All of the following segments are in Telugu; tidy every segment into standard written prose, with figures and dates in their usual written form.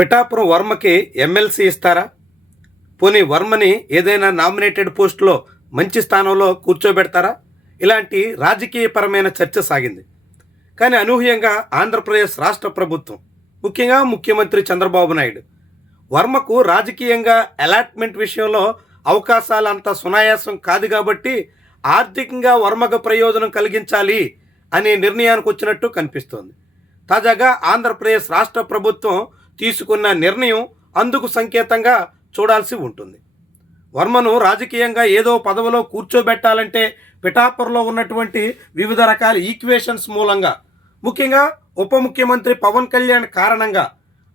పిఠాపురం వర్మకి ఎమ్మెల్సీ ఇస్తారా? పోనీ వర్మని ఏదైనా నామినేటెడ్ పోస్టులో మంచి స్థానంలో కూర్చోబెడతారా? ఇలాంటి రాజకీయపరమైన చర్చ సాగింది. కానీ అనూహ్యంగా ఆంధ్రప్రదేశ్ రాష్ట్ర ప్రభుత్వం, ముఖ్యంగా ముఖ్యమంత్రి చంద్రబాబు నాయుడు, వర్మకు రాజకీయంగా అలాట్మెంట్ విషయంలో అవకాశాలు అంత సునాయాసం కాదు కాబట్టి ఆర్థికంగా వర్మకు ప్రయోజనం కలిగించాలి అనే నిర్ణయానికి వచ్చినట్టు కనిపిస్తోంది. తాజాగా ఆంధ్రప్రదేశ్ రాష్ట్ర ప్రభుత్వం తీసుకున్న నిర్ణయం అందుకు సంకేతంగా చూడాల్సి ఉంటుంది. వర్మను రాజకీయంగా ఏదో పదవిలో కూర్చోబెట్టాలంటే పిఠాపురంలో ఉన్నటువంటి వివిధ రకాల ఈక్వేషన్స్ మూలంగా, ముఖ్యంగా ఉప ముఖ్యమంత్రి పవన్ కళ్యాణ్ కారణంగా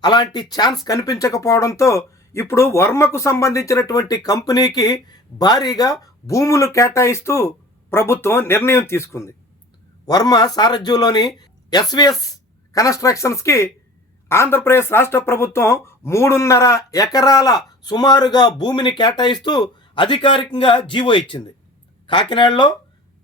అలాంటి ఛాన్స్ కనిపించకపోవడంతో ఇప్పుడు వర్మకు సంబంధించినటువంటి కంపెనీకి భారీగా భూములు కేటాయిస్తూ ప్రభుత్వం నిర్ణయం తీసుకుంది. వర్మ సారథ్యంలోని ఎస్విఎస్ కన్స్ట్రక్షన్స్కి ఆంధ్రప్రదేశ్ రాష్ట్ర ప్రభుత్వం 3.5 ఎకరాల సుమారుగా భూమిని కేటాయిస్తూ అధికారికంగా జీవో ఇచ్చింది. కాకినాడలో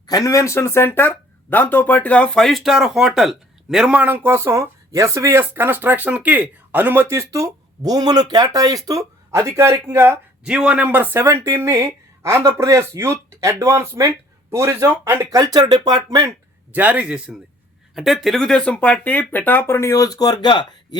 కన్వెన్షన్ సెంటర్, దాంతోపాటుగా 5 స్టార్ హోటల్ నిర్మాణం కోసం ఎస్విఎస్ కన్స్ట్రక్షన్కి అనుమతిస్తూ భూములు కేటాయిస్తూ అధికారికంగా జీవో నెంబర్ 17ని Andhra Pradesh youth advancement, tourism and culture department జారీ చేసింది. అంటే తెలుగుదేశం పార్టీ పిఠాపురం నియోజకవర్గ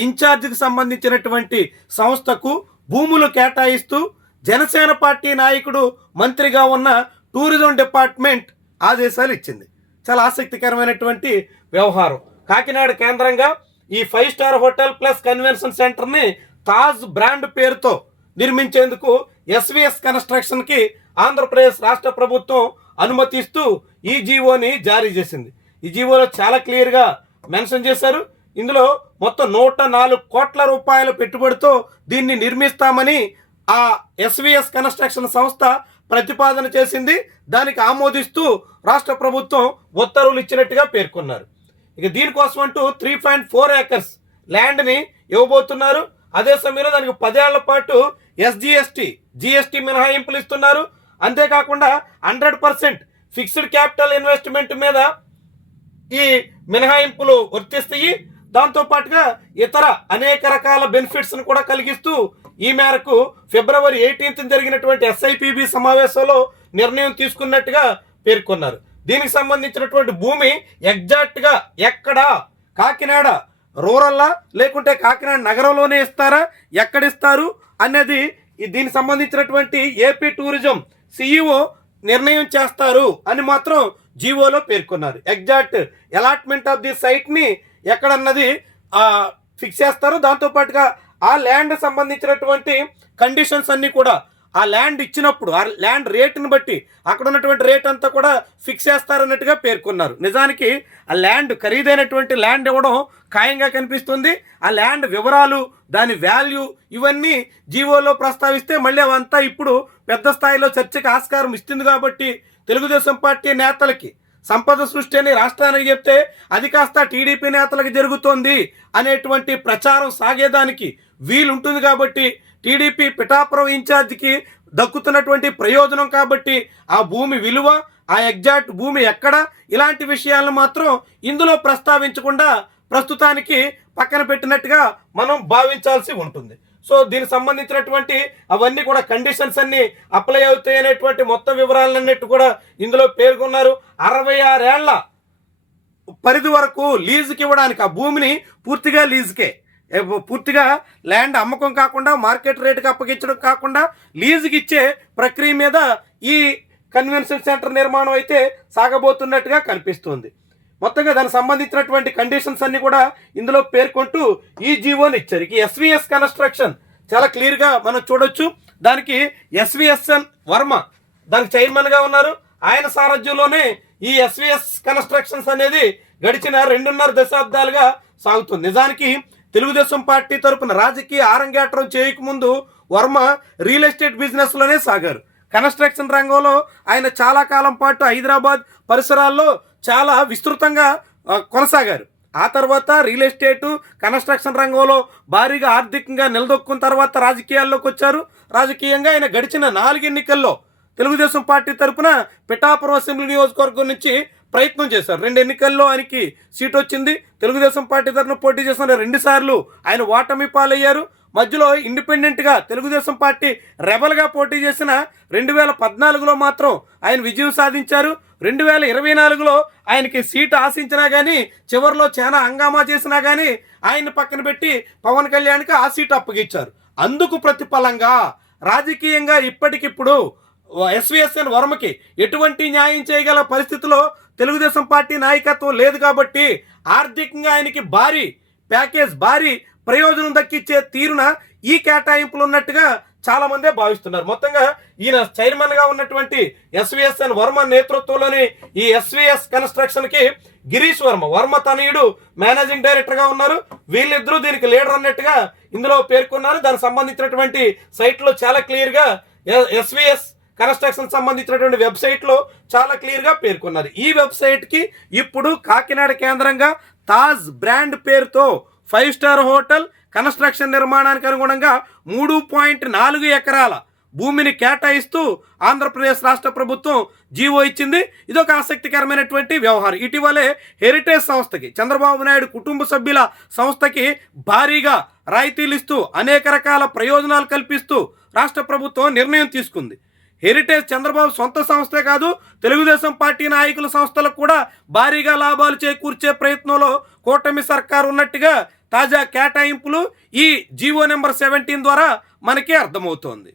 ఇన్ఛార్జికి సంబంధించినటువంటి సంస్థకు భూములు కేటాయిస్తూ జనసేన పార్టీ నాయకుడు మంత్రిగా ఉన్న టూరిజం డిపార్ట్మెంట్ ఆదేశాలు ఇచ్చింది. చాలా ఆసక్తికరమైనటువంటి వ్యవహారం. కాకినాడ కేంద్రంగా ఈ 5 స్టార్ హోటల్ ప్లస్ కన్వెన్షన్ సెంటర్ని తాజ్ బ్రాండ్ పేరుతో నిర్మించేందుకు ఎస్విఎస్ కన్స్ట్రక్షన్కి ఆంధ్రప్రదేశ్ రాష్ట్ర ప్రభుత్వం అనుమతిస్తూ ఈ జీవోని జారీ చేసింది. ఈ జీవోలో చాలా క్లియర్గా మెన్షన్ చేశారు. ఇందులో మొత్తం 104 కోట్ల రూపాయల పెట్టుబడితో దీన్ని నిర్మిస్తామని ఆ ఎస్విఎస్ కన్స్ట్రక్షన్ సంస్థ ప్రతిపాదన చేసింది. దానికి ఆమోదిస్తూ రాష్ట్ర ప్రభుత్వం ఉత్తర్వులు ఇచ్చినట్టుగా పేర్కొన్నారు. ఇక దీనికోసం అంటూ 3.4 ఏకర్స్ ల్యాండ్ని ఇవ్వబోతున్నారు. అదే సమయంలో దానికి 10 ఏళ్ల పాటు జిఎస్టీ మినహాయింపులు ఇస్తున్నారు. అంతేకాకుండా 100% ఫిక్స్డ్ క్యాపిటల్ ఇన్వెస్ట్మెంట్ మీద ఈ మినహాయింపులు వర్తిస్తాయి. దాంతోపాటుగా ఇతర అనేక రకాల బెనిఫిట్స్ను కూడా కలిగిస్తూ ఈ మేరకు ఫిబ్రవరి 18 జరిగినటువంటి ఎస్ఐపిబి సమావేశంలో నిర్ణయం తీసుకున్నట్టుగా పేర్కొన్నారు. దీనికి సంబంధించినటువంటి భూమి ఎగ్జాక్ట్గా ఎక్కడ, కాకినాడ రూరల్లా లేకుంటే కాకినాడ నగరంలోనే ఇస్తారా, ఎక్కడిస్తారు అనేది దీనికి సంబంధించినటువంటి ఏపీ టూరిజం సిఇఓ నిర్ణయం చేస్తారు అని మాత్రం జీవోలో పేర్కొన్నారు. ఎగ్జాక్ట్ అలాట్మెంట్ ఆఫ్ ది సైట్ని ఎక్కడన్నది ఫిక్స్ చేస్తారు. దాంతోపాటుగా ఆ ల్యాండ్ సంబంధించినటువంటి కండిషన్స్ అన్నీ కూడా ఆ ల్యాండ్ ఇచ్చినప్పుడు ఆ ల్యాండ్ రేటుని బట్టి అక్కడ ఉన్నటువంటి రేట్ అంతా కూడా ఫిక్స్ చేస్తారన్నట్టుగా పేర్కొన్నారు. నిజానికి ఆ ల్యాండ్ ఖరీదైనటువంటి ల్యాండ్ ఇవ్వడం ఖాయంగా కనిపిస్తుంది. ఆ ల్యాండ్ వివరాలు, దాని వాల్యూ ఇవన్నీ జీవోలో ప్రస్తావిస్తే మళ్ళీ అవంతా ఇప్పుడు పెద్ద స్థాయిలో చర్చకు ఆస్కారం ఇస్తుంది. కాబట్టి తెలుగుదేశం పార్టీ నేతలకి సంపద సృష్టి అని రాష్ట్రానికి చెప్తే అది కాస్త టీడీపీ నేతలకు జరుగుతోంది అనేటువంటి ప్రచారం సాగేదానికి వీలుంటుంది. కాబట్టి టీడీపీ పిఠాపురం ఇన్ఛార్జికి దక్కుతున్నటువంటి ప్రయోజనం కాబట్టి ఆ భూమి విలువ, ఆ ఎగ్జాక్ట్ భూమి ఎక్కడ, ఇలాంటి విషయాలను మాత్రం ఇందులో ప్రస్తావించకుండా ప్రస్తుతానికి పక్కన పెట్టినట్టుగా మనం భావించాల్సి ఉంటుంది. సో దీనికి సంబంధించినటువంటి అవన్నీ కూడా కండిషన్స్ అన్ని అప్లై అవుతాయి అనేటువంటి మొత్తం వివరాలన్నిటి కూడా ఇందులో పేర్కొన్నారు. 66 ఏళ్ల పరిధి వరకు లీజుకి ఇవ్వడానికి, ఆ భూమిని పూర్తిగా లీజుకే, పూర్తిగా ల్యాండ్ అమ్మకం కాకుండా మార్కెట్ రేటుకి అప్పగించడం కాకుండా లీజుకి ఇచ్చే ప్రక్రియ మీద ఈ కన్వెన్షన్ సెంటర్ నిర్మాణం అయితే సాగబోతున్నట్టుగా కనిపిస్తుంది. మొత్తంగా దానికి సంబంధించినటువంటి కండిషన్స్ అన్ని కూడా ఇందులో పేర్కొంటూ ఈ జీవోని ఇచ్చారు. ఈ ఎస్విఎస్ కన్స్ట్రక్షన్ చాలా క్లియర్గా మనం చూడొచ్చు. దానికి ఎస్విఎస్ఎన్ వర్మ దానికి చైర్మన్గా ఉన్నారు. ఆయన సారథ్యంలోనే ఈ ఎస్విఎస్ కన్స్ట్రక్షన్స్ అనేది గడిచిన 2.5 దశాబ్దాలుగా సాగుతుంది. నిజానికి తెలుగుదేశం పార్టీ తరపున రాజకీయ ఆరంగేట్రం చేయకముందు వర్మ రియల్ ఎస్టేట్ బిజినెస్లోనే సాగారు. కన్స్ట్రక్షన్ రంగంలో ఆయన చాలా కాలం పాటు హైదరాబాద్ పరిసరాల్లో చాలా విస్తృతంగా కొనసాగారు. ఆ తర్వాత రియల్ ఎస్టేటు, కన్స్ట్రక్షన్ రంగంలో భారీగా ఆర్థికంగా నిలదొక్కున్న తర్వాత రాజకీయాల్లోకి వచ్చారు. రాజకీయంగా ఆయన గడిచిన 4 ఎన్నికల్లో తెలుగుదేశం పార్టీ తరపున పిఠాపురం అసెంబ్లీ నియోజకవర్గం నుంచి ప్రయత్నం చేశారు. 2 ఎన్నికల్లో ఆయనకి సీట్ వచ్చింది. తెలుగుదేశం పార్టీ తరఫున పోటీ చేసిన 2 సార్లు ఆయన ఓటమి పాలయ్యారు. మధ్యలో ఇండిపెండెంట్గా తెలుగుదేశం పార్టీ రెబల్గా పోటీ చేసిన 2014లో మాత్రం ఆయన విజయం సాధించారు. 2024లో ఆయనకి సీటు ఆశించినా కానీ చివరిలో చాలా హంగామా చేసినా కానీ ఆయన్ని పక్కన పెట్టి పవన్ కళ్యాణ్కి ఆ సీటు అప్పగించారు. అందుకు ప్రతిఫలంగా రాజకీయంగా ఇప్పటికిప్పుడు ఎస్విఎస్ఎన్ వర్మకి ఎటువంటి న్యాయం చేయగల పరిస్థితిలో తెలుగుదేశం పార్టీ నాయకత్వం లేదు కాబట్టి ఆర్థికంగా ఆయనకి భారీ ప్యాకేజ్, భారీ ప్రయోజనం దక్కిచ్చే తీరున ఈ కేటాయింపులు ఉన్నట్టుగా చాలా మందే భావిస్తున్నారు. మొత్తంగా ఈయన చైర్మన్గా ఉన్నటువంటి ఎస్విఎస్ఎన్ వర్మ నేతృత్వంలోని ఈ ఎస్విఎస్ కన్స్ట్రక్షన్కి గిరీష్ వర్మ తనయుడు మేనేజింగ్ డైరెక్టర్గా ఉన్నారు. వీళ్ళిద్దరూ దీనికి లీడర్ అన్నట్టుగా ఇందులో పేర్కొన్నారు. దానికి సంబంధించినటువంటి సైట్లో చాలా క్లియర్గా ఎస్విఎస్ కన్స్ట్రక్షన్ సంబంధించినటువంటి వెబ్సైట్లో చాలా క్లియర్గా పేర్కొన్నారు. ఈ వెబ్సైట్కి ఇప్పుడు కాకినాడ కేంద్రంగా తాజ్ బ్రాండ్ పేరుతో 5 స్టార్ హోటల్ కన్స్ట్రక్షన్ నిర్మాణానికి అనుగుణంగా 3.4 ఎకరాల భూమిని కేటాయిస్తూ ఆంధ్రప్రదేశ్ రాష్ట్ర ప్రభుత్వం జీవో ఇచ్చింది. ఇదొక ఆసక్తికరమైనటువంటి వ్యవహారం. ఇటీవలే హెరిటేజ్ సంస్థకి, చంద్రబాబు నాయుడు కుటుంబ సభ్యుల సంస్థకి భారీగా రాయితీలు ఇస్తూ అనేక రకాల ప్రయోజనాలు కల్పిస్తూ రాష్ట్ర ప్రభుత్వం నిర్ణయం తీసుకుంది. హెరిటేజ్ చంద్రబాబు సొంత సంస్థే కాదు, తెలుగుదేశం పార్టీ నాయకుల సంస్థలకు కూడా భారీగా లాభాలు చేకూర్చే ప్రయత్నంలో కూటమి సర్కారు ఉన్నట్టుగా తాజా కేటాయింపులు ఈ జీవో నెంబర్ 17 ద్వారా మనకి అర్థమవుతోంది.